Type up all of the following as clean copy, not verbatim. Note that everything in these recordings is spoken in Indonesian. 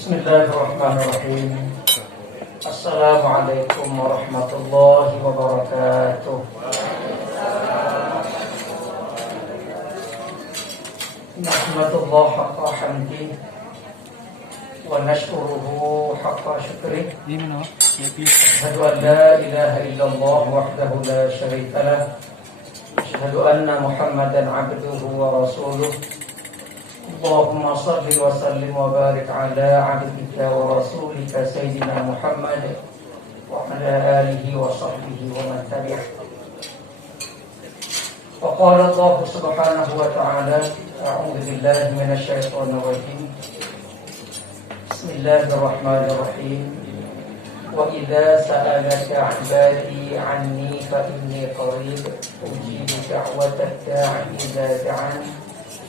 Bismillahirrahmanirrahim. Assalamualaikum warahmatullahi wabarakatuh. Nahmadullah haqqa hamdi wa nashkuruhu haqqa syukrih. Asyhadu an la ilaha illallah wahdahu la syarika lah. Asyhadu anna Muhammadan abduhu wa rasuluh. Allahumma salli wa sallim wa barik ala abdika wa rasulika Sayyidina Muhammad wa ala alihi wa sahbihi wa man tabi'ah. Wa qala Allah subhanahu wa ta'ala, a'udzu billahi minasy syaithanir rajim. Bismillahirrahmanirrahim. Wa idza sa'alaka 'ibadi 'anni fa inni qarib ujibu da'watad da'i idza da'an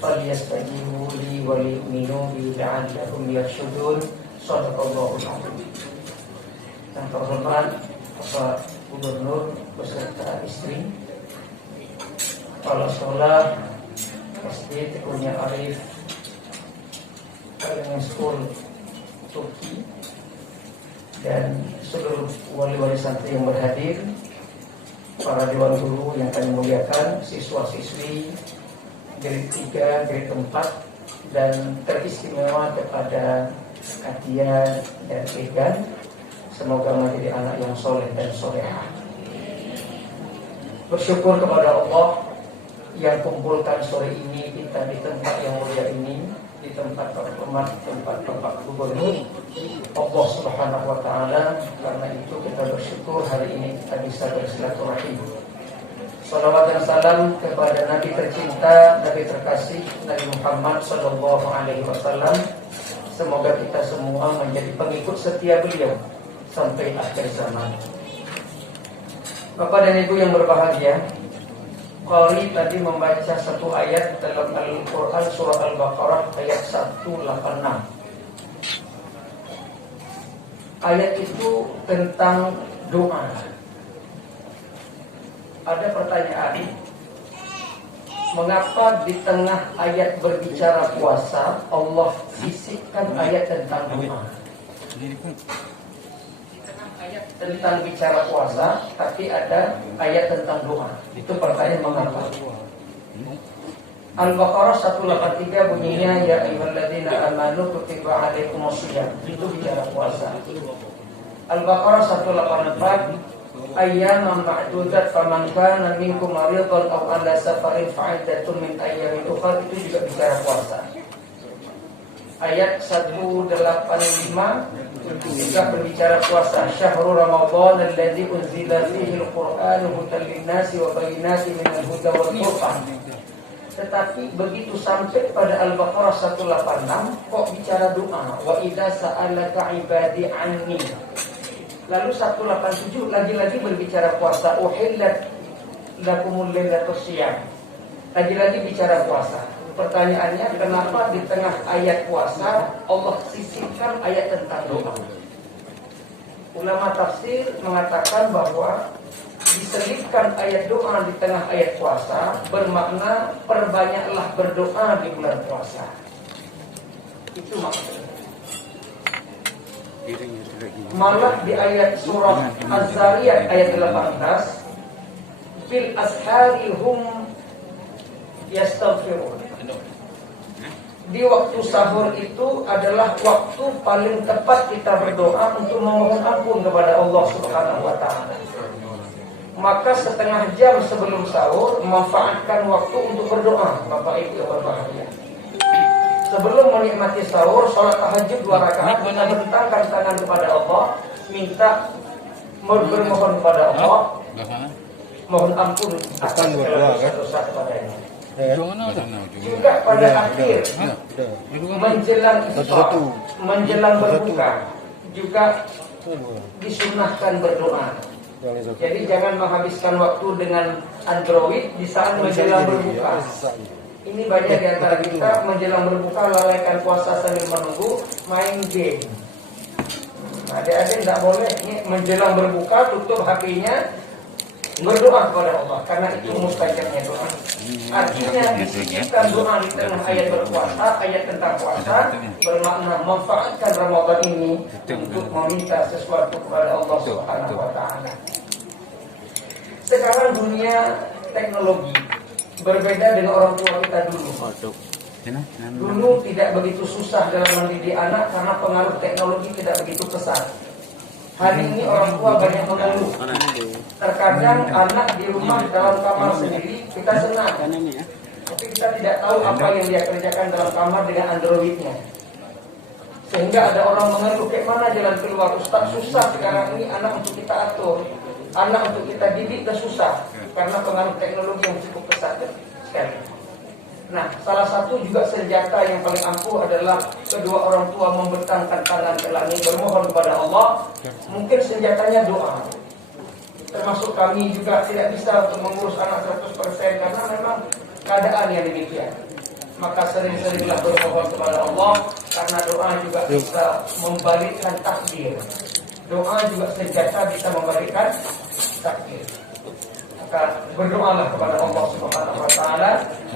falyastajibu li wa liyu'minu bi la'allahum yarshudun. Shadaqallahul 'azim. Yang terhormat Bapak Gubernur beserta istri, Kepala Sekolah SD Tekunya Arif Kalengan School Turki, dan seluruh wali-wali santri yang berhadir, para dewan guru yang kami muliakan, siswa-siswi grade 3, grade 4, dan teristimewa kepada Katia dan Egan. Semoga menjadi anak yang soleh dan solehah. Bersyukur kepada Allah yang kumpulkan sore ini kita di tempat yang mulia ini, di tempat terhormat, tempat Bapak Gubernur. Allah Subhanahu wa ta'ala, karena itu kita bersyukur hari ini kita bisa bersilaturahim. Salawat dan salam kepada Nabi tercinta, Nabi terkasih, Nabi Muhammad sallallahu alaihi wasallam. Semoga kita semua menjadi pengikut setia beliau sampai akhir zaman. Bapak dan Ibu yang berbahagia, Qari tadi membaca satu ayat dalam Al-Quran surah Al-Baqarah ayat 186. Ayat itu tentang doa. Ada pertanyaan, mengapa di tengah ayat berbicara puasa Allah sisipkan ayat tentang doa? Di tengah ayat tentang bicara puasa, tapi ada ayat tentang doa. Itu pertanyaan mengapa. Al-Baqarah 183 bunyinya, ya ayyuhalladzina amanu kutiba alaikumusiyam. Itu bicara puasa. Al-Baqarah 184 ayyaman ma'dudat faman kana minkum maridan aw ala safarin fa'iddatun min ayyamin ukhra. Itu juga bicara puasa. Ayat 185 juga berbicara puasa. Syahrul Ramadan alladzi unzila fihi al-Qur'anu hudan lin-nasi wa bayyinatin minal huda wal furqan. Tetapi begitu sampai pada Al-Baqarah 186 kok bicara doa. Wa idza sa'alaka 'ibadi 'anni. Lalu 187 lagi-lagi berbicara puasa. Uhillat lakumul lailatus syiyam. Lagi-lagi bicara puasa. Pertanyaannya, kenapa di tengah ayat puasa Allah sisipkan ayat tentang doa? Ulama tafsir mengatakan bahwa diselipkan ayat doa di tengah ayat puasa bermakna perbanyaklah berdoa di bulan puasa. Itu maksudnya. Malah di ayat surah Az-Zariyat ayat 18, bil ashari hum yastaghfirun. Di waktu sahur itu adalah waktu paling tepat kita berdoa untuk memohon ampun kepada Allah Subhanahu wa ta'ala. Maka setengah jam sebelum sahur manfaatkan waktu untuk berdoa, Bapak Ibu yang berbahagia. Sebelum menikmati sahur, sholat tahajud 2 rakaat, kita bentangkan tangan kepada Allah, minta bermohon kepada Allah, mohon ampun atas segala dosa-dosa kepadanya. Juga pada akhir menjelang iftar, menjelang berbuka, juga disunahkan berdoa. Jadi jangan menghabiskan waktu dengan Android di saat menjelang berbuka. Ini banyak di antara kita menjelang berbuka lalaikan puasa sambil menunggu main game. Adik-adik tidak boleh. Ini menjelang berbuka tutup HP-nya, berdoa kepada Allah, karena itu mustajabnya doa. Artinya disisipkan doa di tengah ayat berpuasa, ayat tentang puasa, bermakna manfaatkan Ramadan ini untuk meminta sesuatu kepada Allah Subhanahu wa Ta'ala. Sekarang dunia teknologi berbeda dengan orang tua kita dulu. Dulu tidak begitu susah dalam mendidik anak karena pengaruh teknologi tidak begitu besar. Hari ini orang tua banyak mengeluh. Terkadang anak di rumah dalam kamar sendiri kita senang, tapi kita tidak tahu apa yang dia kerjakan dalam kamar dengan Androidnya. Sehingga ada orang mengeluh, kayak mana jalan keluar Ustaz, susah sekarang ini anak untuk kita atur, anak untuk kita didik itu susah karena pengaruh teknologi yang cukup besar sekali. Nah, salah satu juga senjata yang paling ampuh adalah kedua orang tua membentangkan tangan ke langit bermohon kepada Allah. Mungkin senjatanya doa. Termasuk kami juga tidak bisa untuk mengurus anak 100% karena memang keadaan yang demikian. Maka sering-seringlah bermohon kepada Allah, karena doa juga bisa membalikkan takdir. Doa juga senjata bisa membalikkan takdir. Maka berdoalah kepada Allah Subhanahu wa Ta'ala,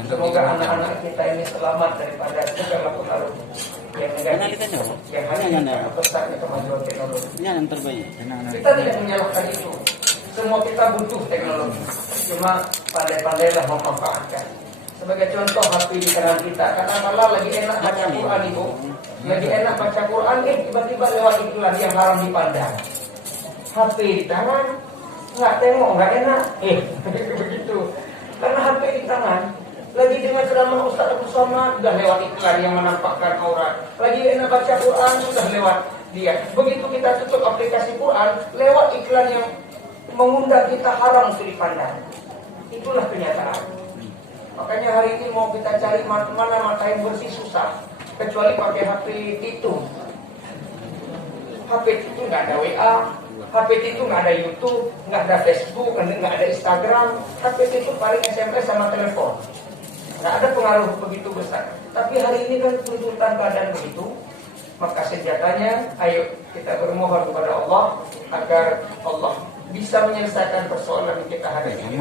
semoga anak-anak kita ini selamat daripada segala pengaruh yang negatif, yang hanya besarnya kemajuan teknologi. Kita tidak menyalahkan itu. Semua kita butuh teknologi, cuma pandai-pandailah memanfaatkan. Sebagai contoh HP di tangan kita, kadang-kadang lagi enak baca Quran ibu, lagi enak baca Quran, tiba-tiba lewat iklan yang haram dipandang. HP di tangan, nggak tengok, nggak enak, begitu. Karena HP di tangan, lagi dengar ceramah Ustaz Abu Somad, sudah lewat iklan yang menampakkan aurat. Lagi enak baca Quran, sudah lewat dia. Begitu kita tutup aplikasi Quran, lewat iklan yang mengundang kita haram untuk dipandang. Itulah kenyataan. Makanya hari ini mau kita cari mana mata yang bersih susah, kecuali pakai HP itu. HP itu nggak ada WA, HP itu nggak ada YouTube, nggak ada Facebook, nggak ada Instagram. HP itu paling SMS sama telepon. Nggak ada pengaruh begitu besar. Tapi hari ini kan tuntutan keadaan begitu. Maka senjatanya, ayo kita bermohon kepada Allah agar Allah bisa menyelesaikan persoalan kita hari ini.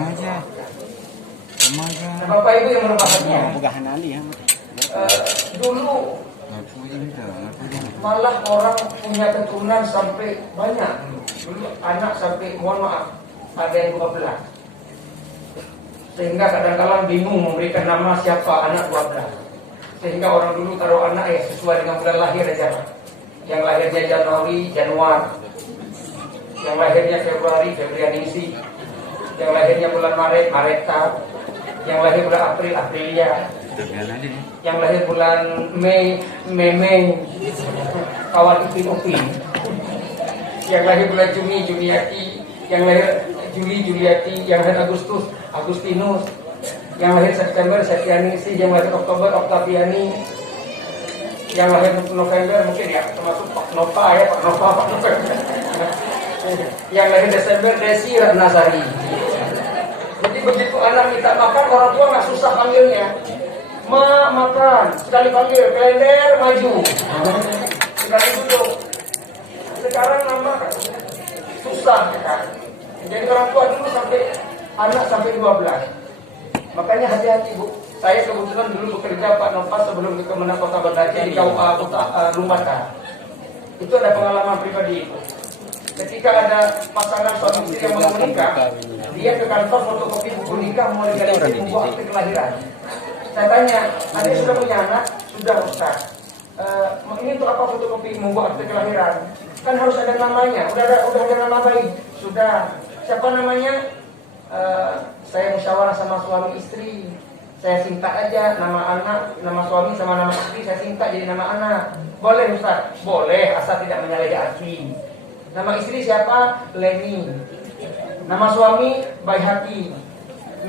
Nah, Bapak Ibu yang berbahagia, dulu malah orang punya keturunan sampai banyak. Dulu anak sampai, mohon maaf, ada yang 12. Sehingga kadang-kadang bingung memberikan nama siapa anak 12. Sehingga orang dulu taruh anak ya sesuai dengan bulan lahir aja. Yang lahirnya Januari, Januar. Yang lahirnya Februari, Febrianisi. Yang lahirnya bulan Maret, Mareta. Yang lahir bulan April, Aprilia. Yang lahir bulan Mei, Mei. Kawan Upin. Yang lahir bulan Juni, Juniati. Yang lahir Juli, Juliati. Yang lahir Agustus, Agustinus. Yang lahir September, Septianisi. Yang lahir Oktober, Oktaviani. Yang lahir November mungkin ya termasuk Pak Nova ya, Pak Nova. Yang lahir Desember, Desi Ratnasari. Jadi begitu anak kita makan, orang tua nggak susah panggilnya. Ma makan, sekali panggil, kalender maju. Sekali duduk. Sekarang nama susah kan. Jadi orang tua dulu sampai anak sampai 12. Makanya hati-hati Bu. Saya kebetulan dulu bekerja Pak Nova sebelum ke Kemenang Kota Banda Aceh di KUA Lumbata. Itu ada pengalaman pribadi itu. Ketika ada pasangan suami istri yang mau menikah, dia ke kantor fotokopi buku nikah, mau legalisasi buku akte kelahiran. Saya tanya, adik sudah punya anak? Sudah Ustaz. Ini untuk apa fotokopi buku akte kelahiran? Kan harus ada namanya. Udah ada nama baik. Sudah. Siapa namanya? Saya musyawarah sama suami istri. Saya singkat aja nama anak, nama suami sama nama istri. Saya singkat jadi nama anak. Boleh Ustaz? Boleh, asal tidak menyalahi arti. Nama istri siapa? Leni. Nama suami Baihaqi.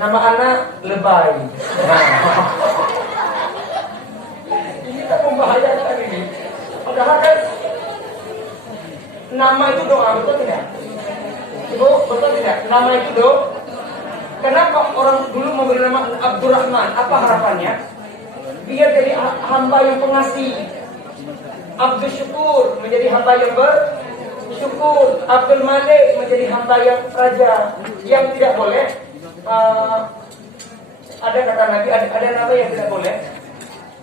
Nama anak Lebay. Ini tak membahayakan ini. Padahal kan nama itu doa, betul tidak? Ibu, betul tidak? Nama itu doa. Kenapa orang dulu memberi nama Abdurrahman? Apa harapannya? Biar jadi hamba yang pengasih. Abdul Syukur menjadi hamba yang syukur Abdul Malik menjadi hamba yang raja. Yang tidak boleh, ada kata Nabi, ada nama yang tidak boleh,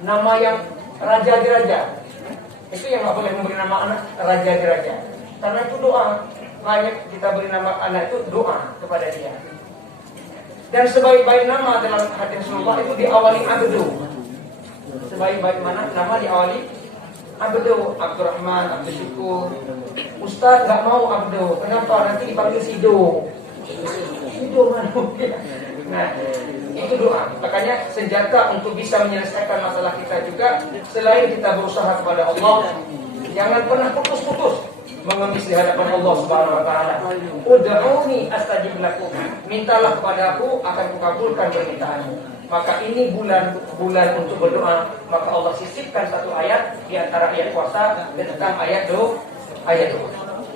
nama yang raja di raja. Itu yang nggak boleh memberi nama anak raja di raja. Karena itu doa. Banyak kita beri nama anak itu doa kepada dia. Dan sebaik-baik nama dalam hadis Rasulullah itu diawali Abdu. Sebaik-baik mana nama diawali Abdu, Abdurrahman, Abdul Syukur. Ustaz nggak mau Abdu, kenapa? Nanti dipanggil Sido. Sido mana? Nah, itu doa. Makanya senjata untuk bisa menyelesaikan masalah kita juga, selain kita berusaha kepada Allah, jangan pernah putus-putus mengemis di hadapan Allah Subhanahu wa taala. Ud'uni astajib lakum. Mintalah kepadaku, akan kukabulkan permintaanmu. Maka ini bulan untuk berdoa. Maka Allah sisipkan satu ayat di antara ayat puasa tentang ayat doa.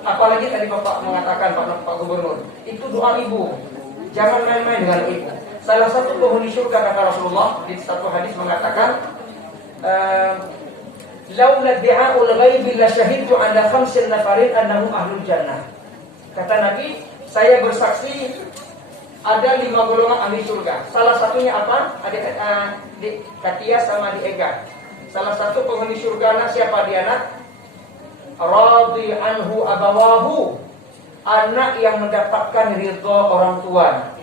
Apalagi tadi Bapak mengatakan, Pak Gubernur, itu doa ibu. Jangan main-main dengan ibu. Salah satu penghuni surga kata Rasulullah di satu hadis mengatakan, laula di'aul ghaibi la syahidtu ala khamsin nafarin annahum ahlul jannah. Kata Nabi, saya bersaksi ada 5 golongan ahli surga. Salah satunya apa? Ada di Katia sama di Ega. Salah satu penghuni surga siapa dia nak? Radhi anhu abawahu. Anak yang mendapatkan ridha orang tua.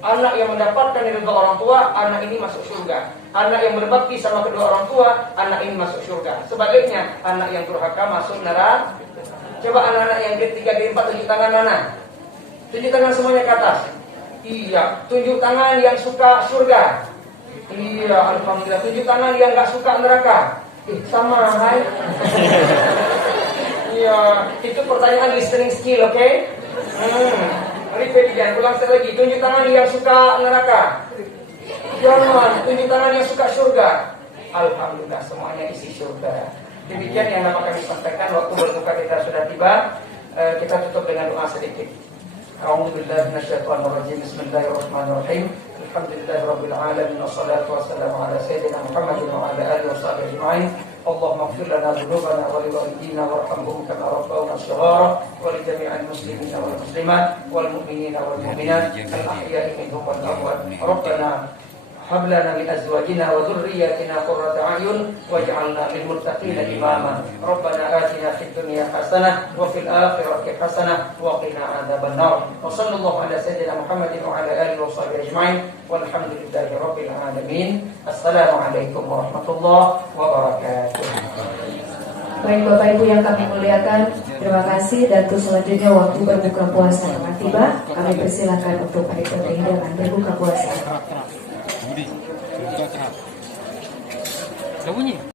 Anak yang mendapatkan ridha orang tua, anak ini masuk surga. Anak yang berbakti sama kedua orang tua, anak ini masuk surga. Sebaliknya, anak yang durhaka masuk neraka. Coba anak-anak yang G3, G4 tunjuk tangan mana? Tunjuk tangan semuanya ke atas. Iya, tunjuk tangan yang suka surga. Iya, alhamdulillah. Tunjuk tangan yang gak suka neraka. Sama, hai. Iya, itu pertanyaan listening skill, oke? Okay? Repeat again, ulang sekali lagi. Tunjuk tangan yang suka neraka. Jangan, tunjuk tangan yang suka surga. Alhamdulillah, semuanya isi surga. Demikian yang dapat kami sampaikan. Waktu berbuka kita sudah tiba. Kita tutup dengan doa sedikit. A'udzubillahi minasyaitonir rajim. Bismillahirrahmanirrahim. Alhamdulillahirabbil alamin wassalatu wassalamu ala sayyidina Muhammadin wa ala alihi washabihi ajma'in. Allahumma ighfir lana dhunubana wa liwalidina warhamhum kama rabbawna shighara wa li jami'il muslimina wal muslimat wal mu'minina wal mu'minat al ahya'i minhum wal amwat. Rabbana hab lana min azwajina wa dhurriyyatina qurrata a'yun waj'alna lil muttaqina imama. Rabbana atina fid dunya hasanah wa fil akhirati hasanah wa qina adzaban nar. Wa sallallahu ala sayyidina Muhammadin wa ala alihi washabihi ajma'in. Walhamdulillahi rabbil alamin. Assalamualaikum warahmatullahi wabarakatuh. Baik Bapak Ibu yang kami muliakan, terima kasih. Dan untuk selanjutnya waktu berbuka puasa telah tiba. Kami persilakan untuk menikmati hidangan berbuka puasa.